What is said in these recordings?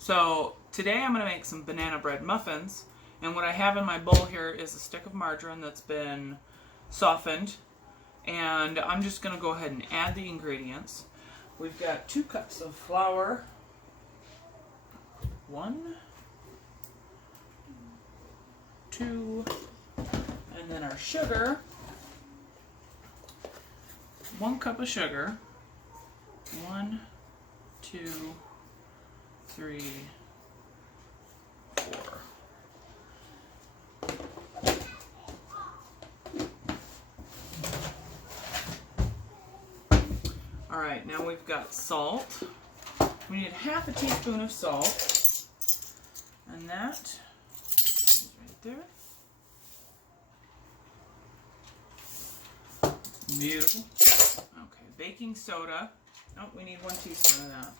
So today I'm going to make some banana bread muffins, and what I have in my bowl here is a stick of margarine that's been softened, and I'm just going to go ahead and add the ingredients. We've got 2 cups of flour, 1, 2, and then our sugar, 1 cup of sugar, 1, 2, 3, 4. All right, now we've got salt. We need half a teaspoon of salt, and that is right there. Beautiful. Okay, baking soda. Oh, we need 1 teaspoon of that.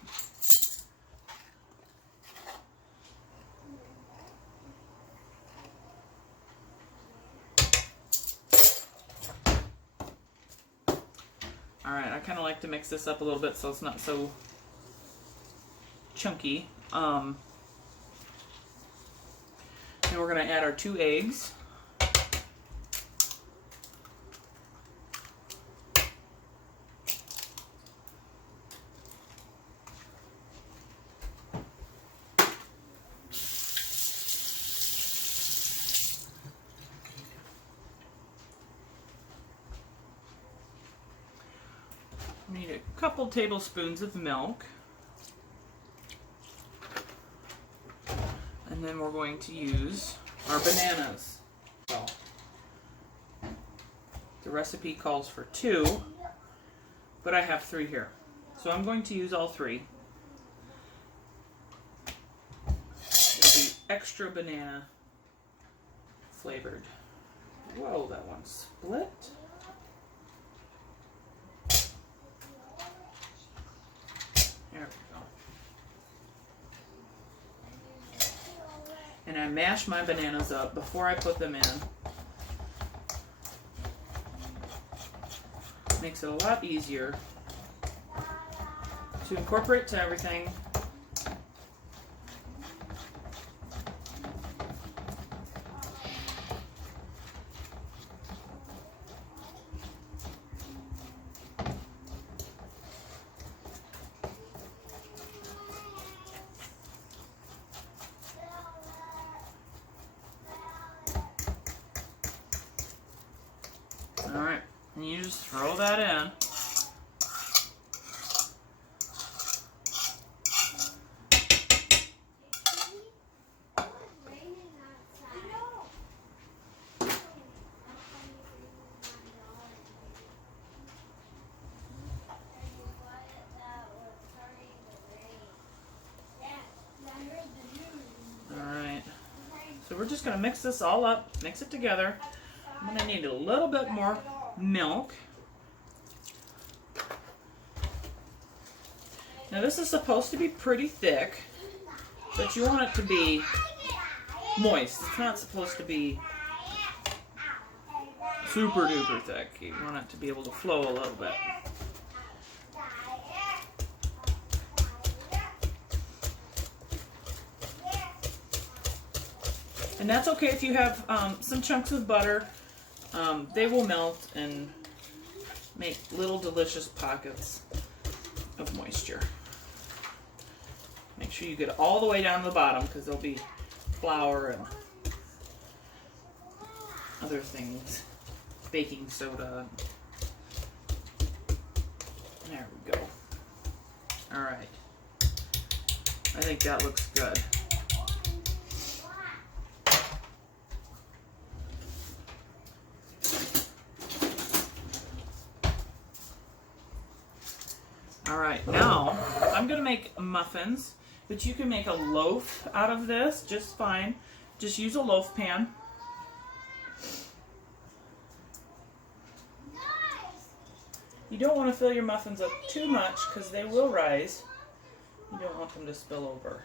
Alright, I kind of like to mix this up a little bit so it's not so chunky. Then we're going to add our 2 eggs. We need a couple tablespoons of milk. And then we're going to use our bananas. So, the recipe calls for 2, but I have 3 here. So I'm going to use all 3. It'll be extra banana flavored. Whoa, that one split. There we go. And I mash my bananas up before I put them in. Makes it a lot easier to incorporate to everything. Alright, and you just throw that in. Alright, so we're just going to mix this all up, mix it together. I'm going to need a little bit more milk. Now this is supposed to be pretty thick, but you want it to be moist. It's not supposed to be super duper thick. You want it to be able to flow a little bit. And that's okay if you have some chunks of butter. They will melt and make little delicious pockets of moisture. Make sure you get all the way down to the bottom because there'll be flour and other things. Baking soda. There we go. Alright. I think that looks good. Alright, now I'm going to make muffins, but you can make a loaf out of this just fine. Just use a loaf pan. You don't want to fill your muffins up too much because they will rise. You don't want them to spill over.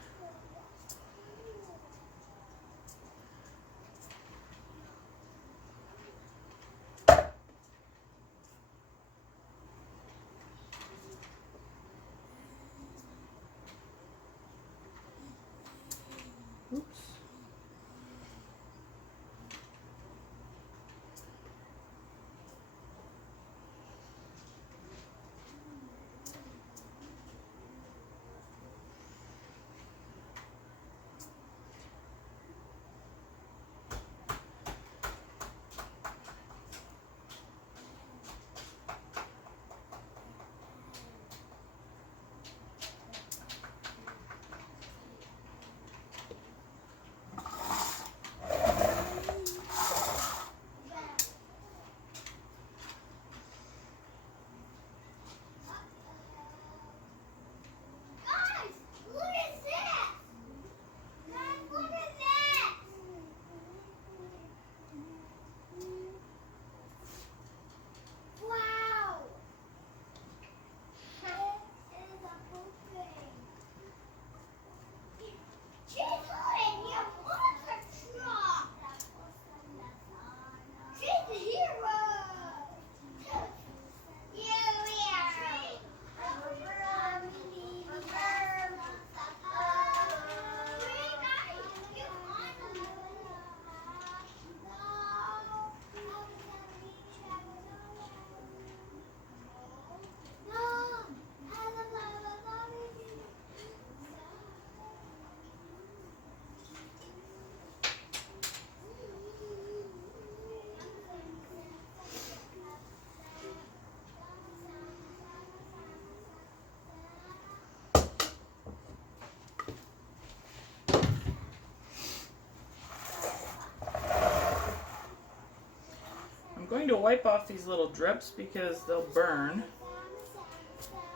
going to wipe off these little drips because they'll burn,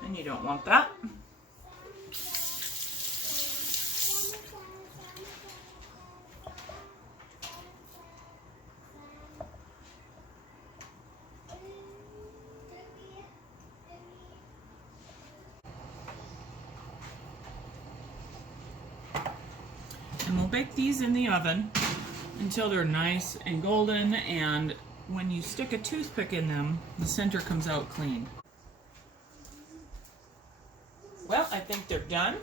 and you don't want that. And we'll bake these in the oven until they're nice and golden, and when you stick a toothpick in them, the center comes out clean. Well, I think they're done.